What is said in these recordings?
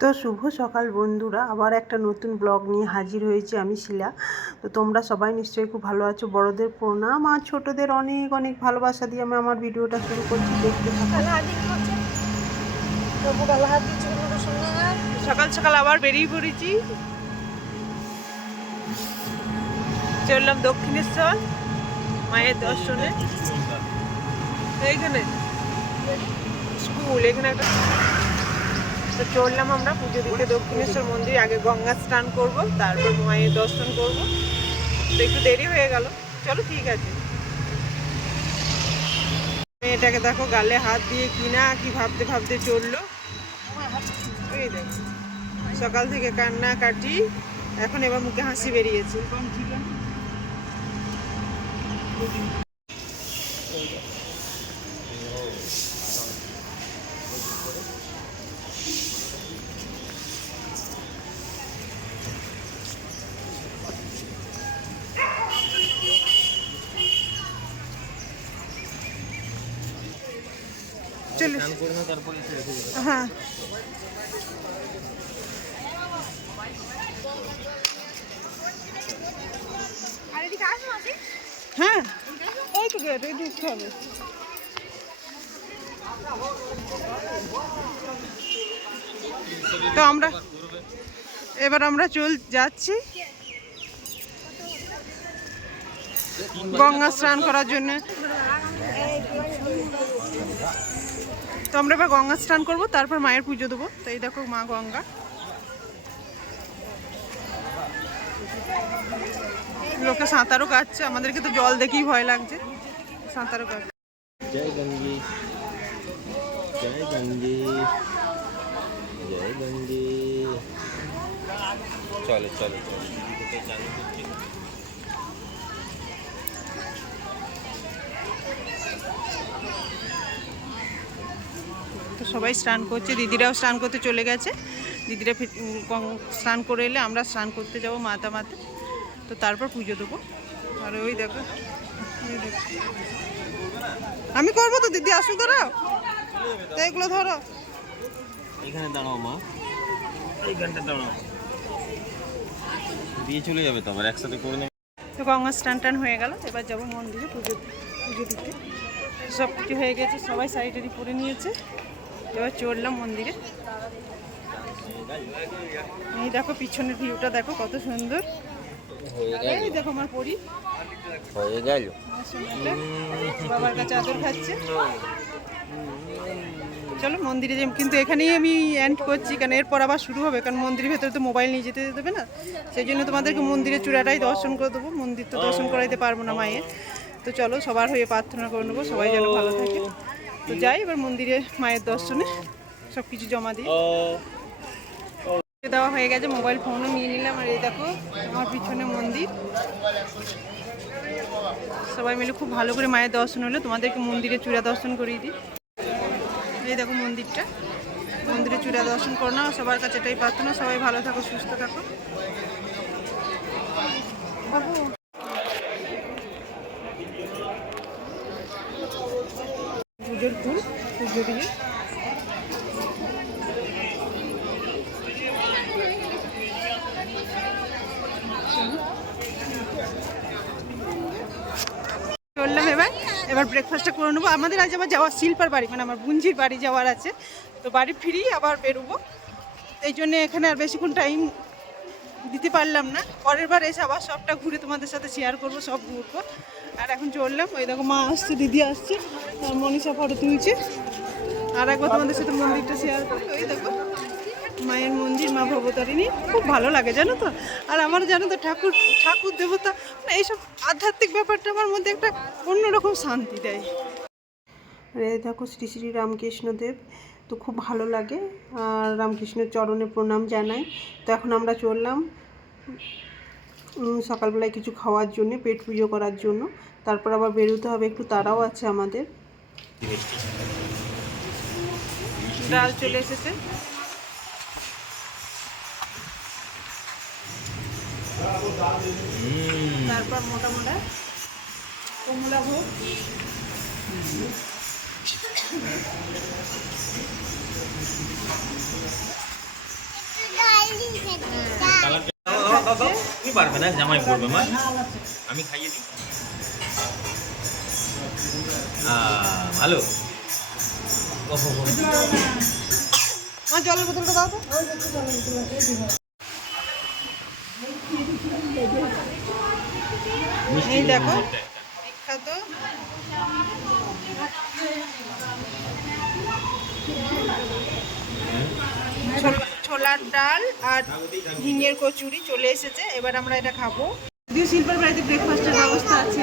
তো শুভ সকাল বন্ধুরা। আবার একটা নতুন ব্লগ নিয়ে হাজির হয়েছি আমি, শিলা। তো তোমরা সবাই নিশ্চয়ই খুব ভালো আছো। বড়দের প্রণাম আর ছোটদের অনেক অনেক ভালোবাসা দিয়ে আমি আমার ভিডিওটা শুরু করছি। দেখতে সকাল সকাল আবার বেরিয়ে পড়েছি। চললাম দক্ষিণেশ্বর, মায়ের দর্শনে। এইখানে। স্কুল, এখানে একটা তো চললাম আমরা পুজো দিতে। দক্ষিণেশ্বর মন্দির, আগে গঙ্গা স্নান করব, তারপর মায়ের দর্শন করব। তো একটু দেরি হয়ে গেল। চলো, ঠিক আছে। মেয়েটাকে দেখো গালে হাত দিয়ে কিনা কি ভাবতে ভাবতে চলল। সকাল থেকে কান্না কাটি এখন এবার মুখে হাসি বেরিয়েছে। হ্যাঁ। হ্যাঁ। তো গেট এই ঢুকতে হবে তো আমরা এবার আমরা চল যাচ্ছি। গঙ্গা স্নান করার জন্য। তো আমরা এবার গঙ্গা স্নান করব, তারপর মায়ের পুজো দেবো। তো এই দেখো মা গঙ্গা। লোকে সাঁতারও কাটছে, আমাদেরকে তো জল দেখেই ভয় লাগছে। সাঁতারও কাটছে। জয় চলো চলো চলো দিদিকে চালু করছি তো সবাই স্নান করছে দিদিরাও স্নান করতে চলে গেছে। দিদিরা স্নান করে এলে আমরা স্নান করতে যাব মাতা মাতে। তো তারপর পুজো দেবো। আর ওই দেখো আমি করব তো দিদি আসুক ধরো। তো এগুলো ধরো। এখানে দাঁড়াও মা। এইখানটা দাঁড়াও। দিয়ে চলে যাবে তো আবার একসাথে করে নেবে। তো গঙ্গা স্নান টান হয়ে গেল এবার যাব মন্দিরে পুজো পুজো দিতে। সব কিছু হয়ে গেছে সবাই শাড়িটারি পরে নিয়েছে। এবার চললাম মন্দিরে। এই দেখো পিছনের ভিউটা দেখো কত সুন্দর। এই দেখো আমার পরি। হয়ে গেল। বাবার কাছে আদর খাচ্ছে। চলো মন্দিরে যে কিন্তু এখানেই আমি এন্ড করছি কারণ এরপর আবার শুরু হবে? কারণ মন্দিরের ভেতরে তো মোবাইল নিয়ে যেতে দেবে না। সেই জন্য তোমাদেরকে মন্দিরের চূড়াটাই দর্শন করে দেবো। মন্দির তো দর্শন করাইতে পারব না মায়ের। তো চলো সবার হয়ে প্রার্থনা করে নেব। সবাই যেন ভালো থাকে। তো যাই, এবার মন্দিরে মায়ের দর্শনে সব কিছু জমা দিই দেওয়া হয়ে গেছে, মোবাইল ফোনও নিয়ে নিলাম। আর এই দেখো, আমার পিছনে মন্দির। সবাই মিলে খুব ভালো করে মায়ের দর্শন হলো। তোমাদেরকে মন্দিরে চূড়া দর্শন করিয়ে দিই। এই দেখো মন্দিরটা। মন্দিরে চূড়া দর্শন করো না, সবার কাছে এটাই প্রার্থনা। সবাই ভালো থাকো, সুস্থ থাকো। চললাম এবার। এবার ব্রেকফাস্টটা করে নেব। আমাদের আজ আবার যাওয়া শিল্পার বাড়ি মানে আমার বুঞ্জির বাড়ি যাওয়ার আছে। তো বাড়ি ফিরি আবার বেরোবো। এই জন্য এখানে আর বেশিক্ষণ টাইম দিতে পারলাম না। পরের বার এসে আবার সবটা ঘুরে তোমাদের সাথে শেয়ার করব, সব ঘুরবো। আর এখন চললাম। ওই দেখো মা আসছে, দিদি আসছে। মনীষা ফটো তুলছে। আর একবার তোমাদের সাথে মন্দিরটা শেয়ার করি। ওই দেখো, মায়ের মন্দির, মা ভবতারিণী, খুব ভালো লাগে, জানো তো? আর আমার জানো তো ঠাকুর ঠাকুর দেবতা মানে এইসব আধ্যাত্মিক ব্যাপারটা আমার মধ্যে একটা অন্যরকম শান্তি দেয়। রে দেখো, শ্রী শ্রী রামকৃষ্ণদেব, তো খুব ভালো লাগে। আর রামকৃষ্ণের চরণে প্রণাম জানাই। তো এখন আমরা চললাম সকালবেলায় কিছু খাওয়ার জন্য, পেট পুজো করার জন্য। তারপর আবার বেরোতে হবে, একটু তারাও আছে আমাদের। ডাল চলে এসেছে। তারপর মোটা মোটা কমলা ভোগ। তুমি পারবে না জামাই পড়বে মা। আমি খাইয়ে দিই। ভালো। আমার জলের বোতলটা দাও তো। এই দেখো ছোলার ডাল আর ঝিঙের কচুরি চলে এসেছে। এবার আমরা এটা খাব। শিল্পের বাড়িতে ব্রেকফাস্টের ব্যবস্থা আছে।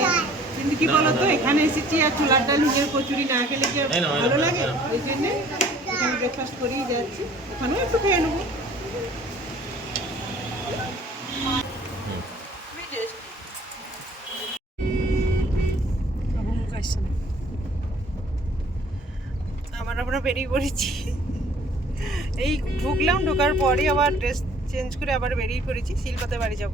কিন্তু কি বলতো এখানে এসেছি আর ছোলার ডাল ঝিঙের কচুরি না খেলে কি ভালো লাগে? ওই জন্যে এখানে ব্রেকফাস্ট করেই যাচ্ছি। ওখানেও একটু খেয়ে নেব। আবার আমরা বেরিয়ে পড়েছি। এই ঢুকলাম ঢোকার পরে আবার ড্রেস চেঞ্জ করে আবার বেরিয়ে পড়েছি শিলপাতে বাড়ি যাব।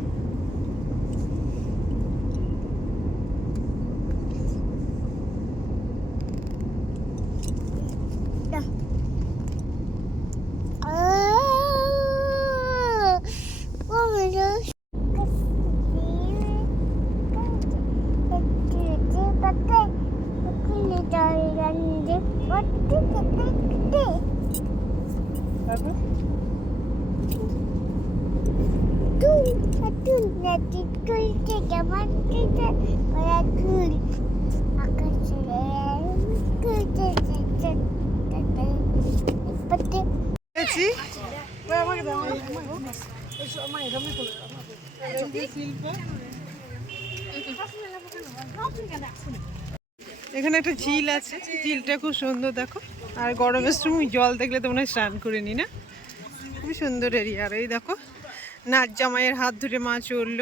তারপর পেয়েছি এই যে শিল্প এখানে একটা ঝিল আছে। ঝিলটা খুব সুন্দর, দেখো। আর গরমের সময় জল দেখলে তো মনে হয় স্নান করে নি না? খুবই সুন্দর এরিয়া। আর এই দেখো নাচ জামাইয়ের হাত ধরে মা চলল।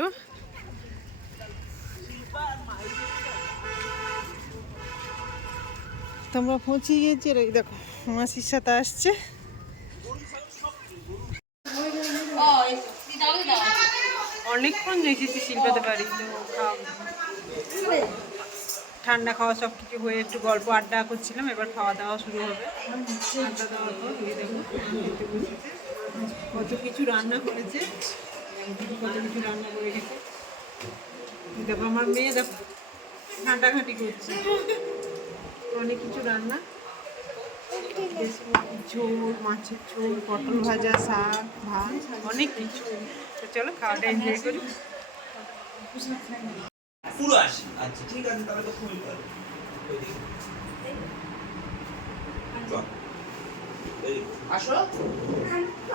তোমরা পৌঁছে গিয়েছি আর এই দেখো, মাসির সাথে আসছে। অনেকক্ষণ দেখেছি শিল্পাতে তো ঠান্ডা খাওয়া সব কিছু হয়ে একটু গল্প আড্ডা করছিলাম, এবার খাওয়া দাওয়া শুরু হবে। আড্ডা দেওয়ার পর কত কিছু রান্না করেছে। কত কিছু রান্না করে গেছে। দেখো আমার মেয়ে দেখো ঘাঁটাঘাঁটি করছে। অনেক কিছু রান্না। ঝোল মাছের ঝোল পটল ভাজা শাক ভাত অনেক কিছু। তো চলো খাওয়াটা এনজয় করি। পুরো আসে। আচ্ছা ঠিক আছে তাহলে তো খুবই ভালো। আসো।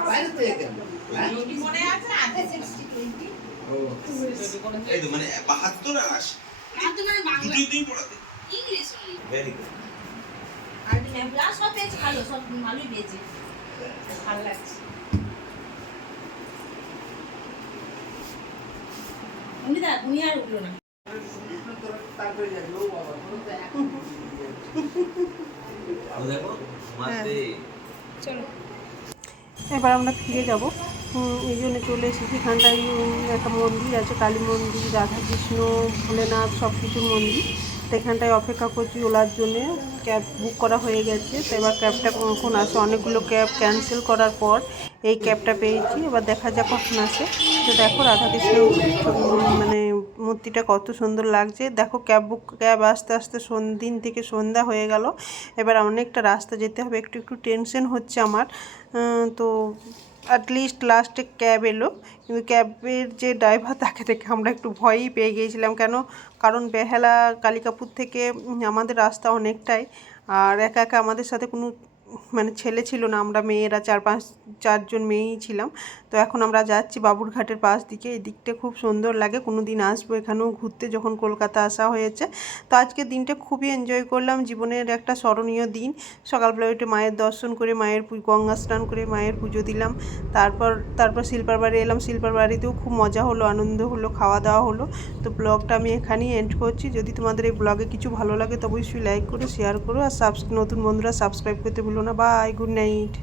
বাইরে থেকে কেন? হ্যাঁ? ও, এই তো মানে বাহাত্তর আর আশি দুটোই দুই পড়াতে। ভেরি গুড তারপরে ও দেখো মাতে এবার আমরা ফিরে যাব। এই জন্য চলে এসেছি এখানটায় একটা মন্দির আছে, কালী মন্দির রাধাকৃষ্ণ ভোলেনাথ সব কিছু মন্দির। তো এখানটায় অপেক্ষা করছি ওলার জন্যে। ক্যাব বুক করা হয়ে গেছে, তো এবার ক্যাবটা কখন আসে? অনেকগুলো ক্যাব ক্যান্সেল করার পর এই ক্যাবটা পেয়েছি। এবার দেখা যাক কখন আসে। তো দেখো রাধাকৃষ্ণ মানে মূর্তিটা কত সুন্দর লাগছে। দেখো, ক্যাব বুক, ক্যাব আস্তে আস্তে দিন থেকে সন্ধ্যা হয়ে গেল। এবার অনেকটা রাস্তা যেতে হবে। একটু একটু টেনশন হচ্ছে আমার। তো অ্যাটলিস্ট লাস্টে ক্যাব এলো। কিন্তু ক্যাবের যে ড্রাইভার তাকে দেখে আমরা একটু ভয়ই পেয়ে গিয়েছিলাম। কেন? কারণ বেহালা, কালিকাপুর থেকে আমাদের রাস্তা অনেকটাই। আর একা একা আমাদের সাথে কোনো মানে ছেলে ছিল না। আমরা মেয়েরা চার পাঁচ, চারজন মেয়েই ছিলাম। তো এখন আমরা যাচ্ছি বাবুরঘাটের পাশ দিকে। এই দিকটা খুব সুন্দর লাগে। কোনো দিন আসব এখানেও ঘুরতে যখন কলকাতা আসা হয়েছে। তো আজকের দিনটা খুবই এনজয় করলাম। জীবনের একটা স্মরণীয় দিন। সকালবেলা উঠে মায়ের দর্শন করে, মায়ের গঙ্গা স্নান করে মায়ের পুজো দিলাম। তারপর তারপর শিল্পার বাড়ি এলাম। শিল্পার বাড়িতেও খুব মজা হলো, আনন্দ হলো খাওয়া দাওয়া হলো। তো ব্লগটা আমি এখানেই এন্ড করছি। যদি তোমাদের এই ব্লগে কিছু ভালো লাগে তো অবশ্যই লাইক করো শেয়ার করো। আর সাবস্ক্রাইব নতুন বন্ধুরা সাবস্ক্রাইব করতে ভুলো না। Bye good night